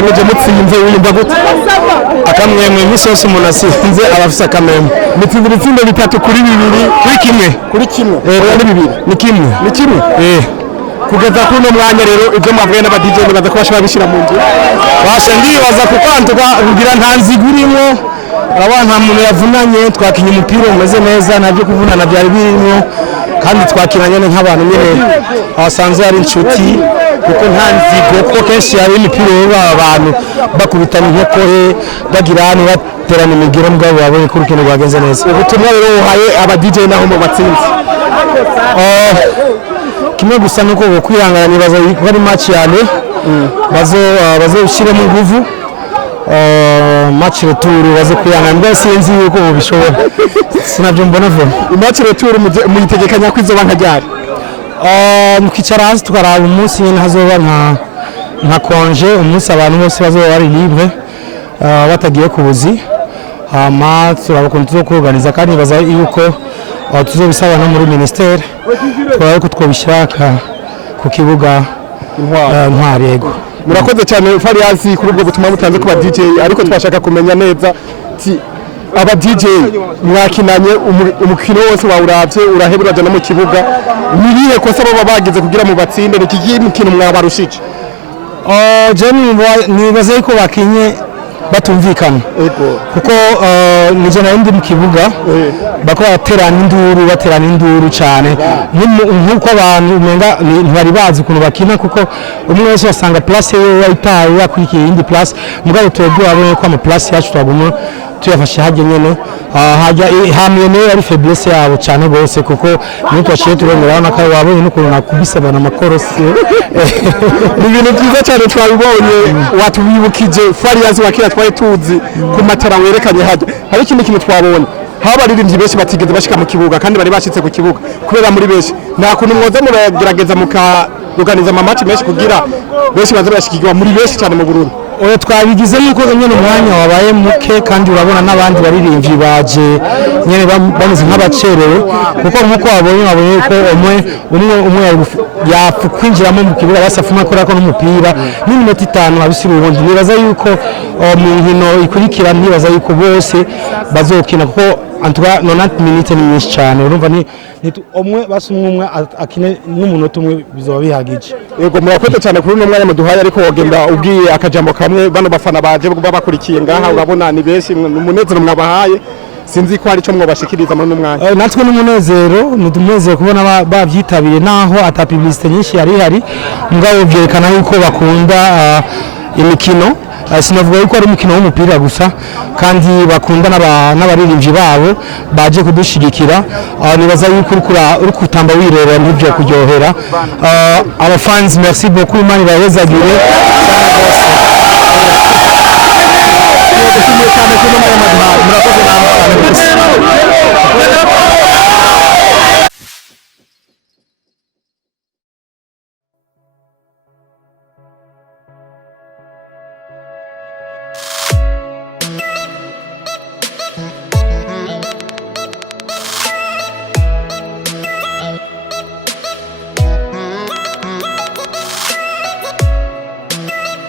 murangije mutsinze wiyumva gute akamwemwe imisi yose umuntu asinze abafise akamwemwe mutsinze ibitsindo 3 kuri 2 kuri kimwe ni bibiri ni kimwe kugeza kuri uno mwanya rero ibyo mwavuye n'aba DJ baza ko bashobora bishira mu nzu basha ndibaza kuko antuka kugira nta nzigurimo urabona nta muntu yavunanye twakinye umupira umeze neza nabyo kuvunana byari birimo kandi twakinanye nk'abantu nyine abasanzwe ari inshuti kuko nta nzigo kuko kenshi hari imipira y'abantu bakubitana inkoko bagira hano baterana imigero mugabo babonye ko urukino rwagenze neza ubutumwa rero uhaye aba DJ naho mu batsinzi kimwe gusa nuko kwihangana nibaza ko ari match yane bazo ushyiremo ingufu match retour bazo kwihangana mbese sinzi yuko bishobora sinabyo mbona vuba match retour muyitegekanya ko izoba nkajyari mukicara hasi tukaraba umunsi nyine hazoba nka konje umunsi abantu bose bazoba bari libre batagiye kubuzi hama turabakunda tuzokuganiza kandi baza yuko tuzobisaba no muri ministere twaye ko twobishaka ku kibuga Ntwari yego murakoze cyane Fariyazi kuri ubwo butumwa butanze ku ba DJ ariko twashaka kumenya neza aba DJ mwakinanye umukino wose wawuravye uraheburaje no mu kibuga nirihe kosa baba bagize kugira mu batsinde ni kiki mukino mwabarushije nibaze ko bakinye batumvikana kuko nije na ndi mu kibuga bako baterana induru cyane nkuko abantu umenga ntibari bazi ukuntu bakina kuko umwe wese wasanga place ye yayitaye yakurikiye indi place mugabo twebwe abone ko ama place yacu twaguma tuyafashe hajye nyene hajya hamwe ne ari faiblesse yabo cyane gose kuko niyo twashiye turongera na kayo wabonye n'ukuntu nakubise bana makorosi ni ibintu byiza cyane twabibonye watubibukije Fariyazi wakira twaye tuzi ku matara werekanye hajya hari ikindi kintu twabonye habaririmbyi benshi batigeze bashika mu kibuga kandi bari bashitse ku kibuga kubera muri benshi nta kuntu mwoza muragerageza mukaruganiza ama match menshi kugira benshi baze bashikirwa muri benshi cyane mu Burundi oya twabigize yuko nyene umwanya wabaye muke kandi urabona n'abandi baririmbyi baje nyene bameze nk'abacerewe kuko nkuko wabonye ko umwe yakwinjiramo mu kibuga basafuma korako n'umupira n'iminota 5 abisira ubundi nibaza yuko mu nkino ikurikira nibaza yuko bose bazokina kuko antuka 90 minutes ni nyinshi cyane urumva ni umwe basumwe akine n'umunota umwe bizoba bihagije yego murakoze cyane kuri uno mwanya muduhaye ariko wogenda ubwiye akajambo kamwe bano bafana baje bakurikiye ngaha urabona ni benshi umunezero mwabahaye sinzi ko hari cyo mwabashikiriza muri uno mwanya natwe n'umunezero n'umunezero kubona bavyitabiriye naho ata publicité nyinshi yari hari mugabo byerekana yuko bakunda imikino sinavuga yuko ari umukino w'umupira gusa kandi bakunda n'abaririmbyi babo baje kudushigikira nibaza yuko uri kutamba wirera n'ibyo kuryohera aba fans merci beaucoup imana ibahezagire murakoze namwe